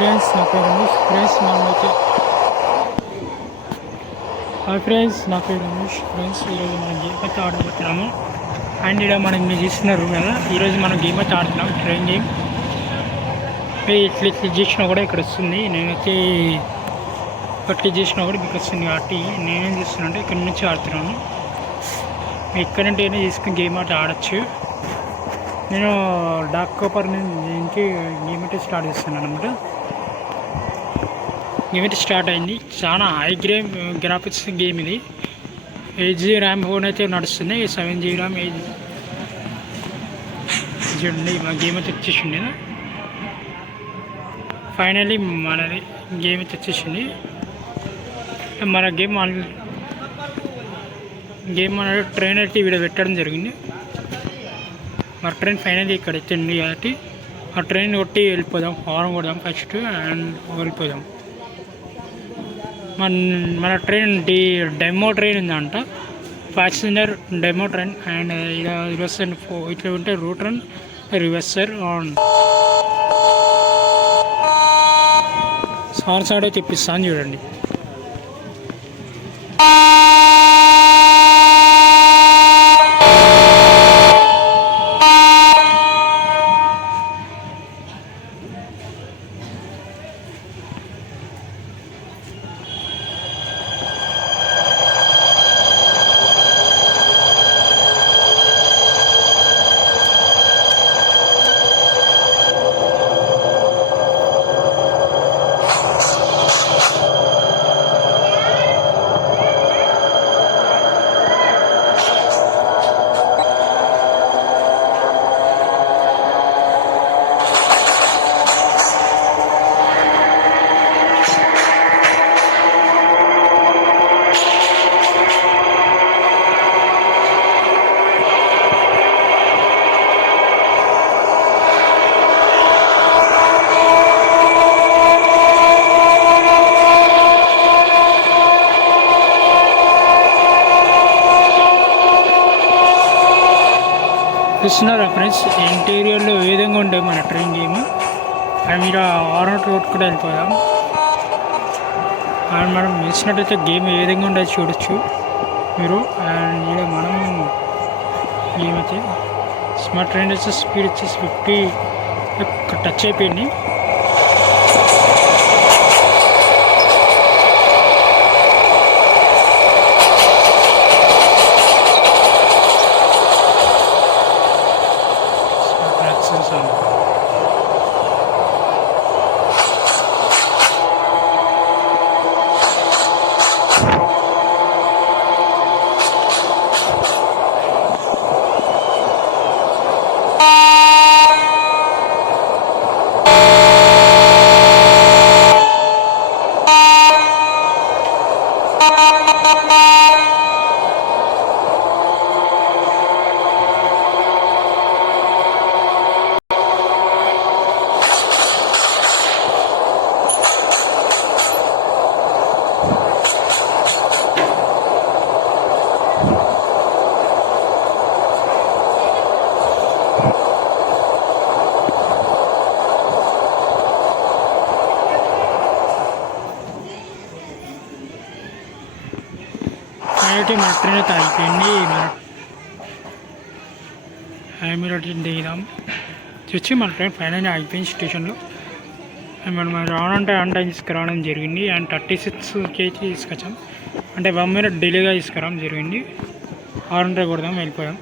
ఫ్రెండ్స్ నా పేరు రమేష్. ఫ్రెండ్స్ ఈరోజు మనం గేమ్ అయితే ఆడబోతున్నాము. అండ్ ఇక్కడ మనం మీరు చూస్తున్నారు కదా, ఈరోజు మనం గేమ్ అయితే ఆడుతున్నాం, ట్రైన్ గేమ్. ఇట్లా క్లిక్ చేసినా కూడా ఇక్కడ వస్తుంది. నేనైతే క్లిక్ చేసినా కూడా మీకు వస్తుంది కాబట్టి నేనేం చేస్తున్నా అంటే ఇక్కడ నుంచి ఆడుతున్నాను. మీరు ఎక్కడంటే అయినా చేసుకుని గేమ్ అయితే ఆడచ్చు. నేను డాక్ కాపర్ నుంచి గేమ్ అయితే స్టార్ట్ చేస్తున్నాను అనమాట. గేమ్ అయితే స్టార్ట్ అయింది. చాలా హై గ్రాఫిక్స్ గేమ్ ఇది. 8GB ర్యామ్ ఫోన్ అయితే నడుస్తుంది. 7GB ర్యామ్ చూడండి. మా గేమ్ అయితే వచ్చేసింది. ఫైనల్లీ మనది గేమ్ అయితే వచ్చేసింది. మన గేమ్ అనేది ట్రైన్ అయితే వీడియో పెట్టడం జరిగింది. మన ట్రైన్ ఫైనల్లీ ఇక్కడ ఎత్తండి కాబట్టి ఆ ట్రైన్ కొట్టి వెళ్ళిపోదాం. హార్న్ కొడదాం ఫస్ట్ అండ్ వెళ్ళిపోదాం. మన ట్రైన్ డెమో ట్రైన్ ఉందంట, ప్యాసింజర్ డెమో ట్రైన్. అండ్ ఇలా రివర్స్ అండ్ ఇట్లా ఉంటే route run reverser on sir side అయితే ఇప్పిస్తాను చూడండి. చూస్తున్నారా ఫ్రెండ్స్, ఇంటీరియర్లో ఏ విధంగా ఉంటాయి మన ట్రైన్ గేమ్. అండ్ మీరు ఆర్నట్ రోడ్ కూడా వెళ్ళిపోదాం. అండ్ మనం వేసినట్టయితే గేమ్ ఏ విధంగా ఉండేది చూడొచ్చు మీరు. అండ్ ఇక్కడ మనం గేమ్ అయితే స్మార్ట్ ట్రైన్ వచ్చేసి స్పీడ్ వచ్చేసి 50 టచ్ అయిపోయింది. అయితే మన ట్రైన్ అయితే అయిపోయింది. మీరు దిగుదాం. వచ్చి మన ట్రైన్ ఫైనల్ అయిపోయింది స్టేషన్లో. మనం రావాలంటే ఆన్ టైం తీసుకురావడం జరిగింది. అండ్ 36 kg తీసుకొచ్చాం, అంటే 1 minute డిలేగా తీసుకురావడం జరిగింది. 600 కొడదాం, వెళ్ళిపోయాం.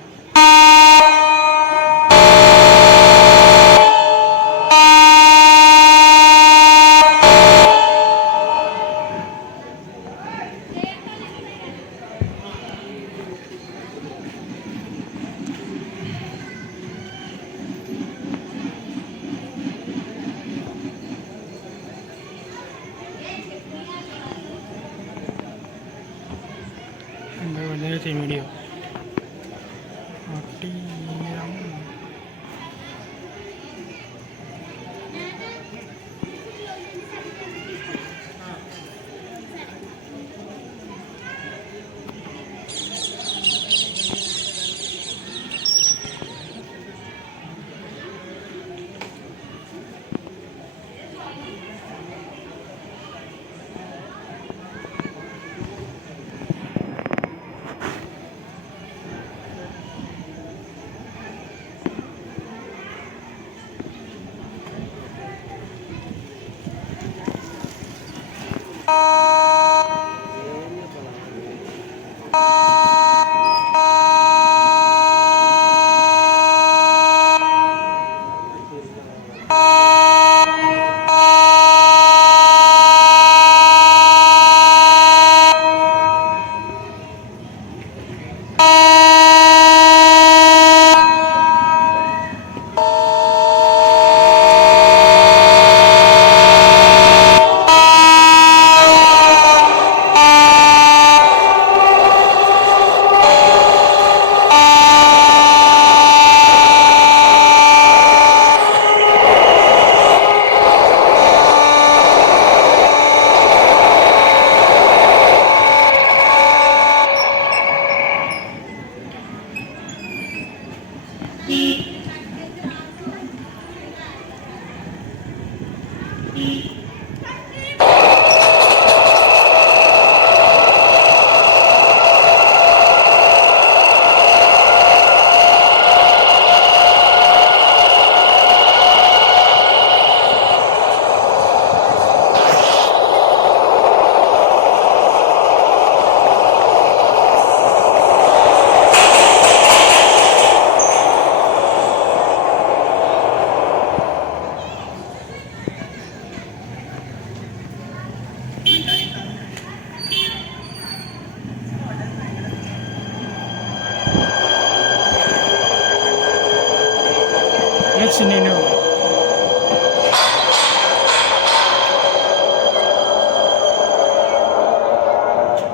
వీడియో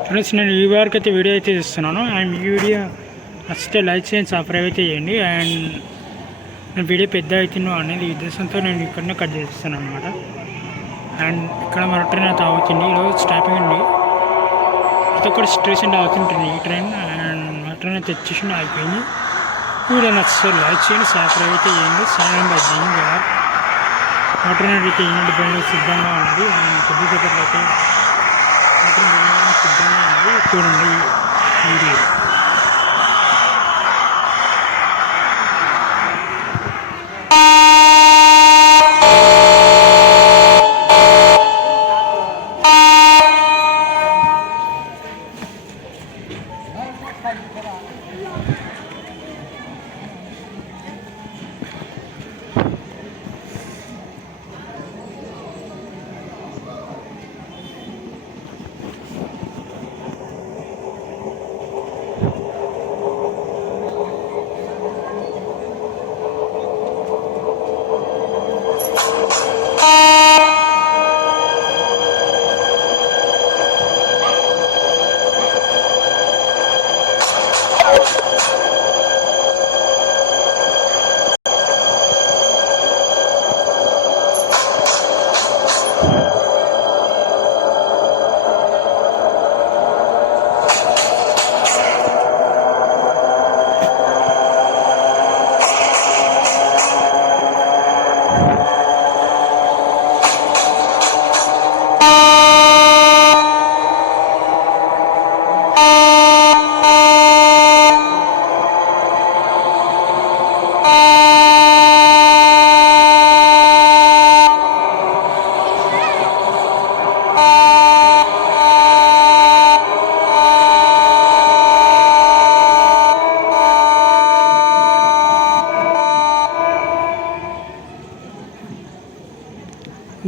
ఫ్రెండ్స్ నేను ఈ వరకు అయితే వీడియో అయితే ఇస్తున్నాను. అండ్ ఈ వీడియో నచ్చితే లైక్ చేయండి, సబ్స్క్రైబ్ అయితే చేయండి. అండ్ నేను వీడియో పెద్ద అవుతుందో అనేది ఉద్దేశంతో నేను ఇక్కడనే కట్ చేస్తాను అనమాట. అండ్ ఇక్కడ మన ట్రైన్ అయితే అవుతుంది. ఈరోజు స్టాపింగ్ అండి, ప్రతి ఒక్కటి స్టేషన్ అవుతుంటుంది ఈ ట్రైన్. అండ్ మా ట్రైన్ అయితే వచ్చేసి అయిపోయింది. వీడియో నచ్చితే లైక్ చేయండి, సబ్స్క్రైబ్ అయితే చేయండి. సాయం బై చేయండి కదా. మా ట్రైన్ అయితే ఈనాటి బండి సిద్ధంగా ఉన్నది. అండ్ కొద్దిసేపట్లో అయితే సిద్ధంగా ఉన్నది. చూడండి వీడియో.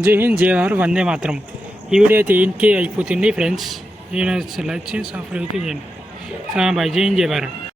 జై హింద్, జై భారత్, వందే మాత్రం. ఈ వీడియో అయితే ఇంకే అయిపోతుంది ఫ్రెండ్స్. నేను లైక్ చేసి సబ్స్క్రైబ్ అయితే చేయండి. బాయ్. జై హింద్, జై భారత్.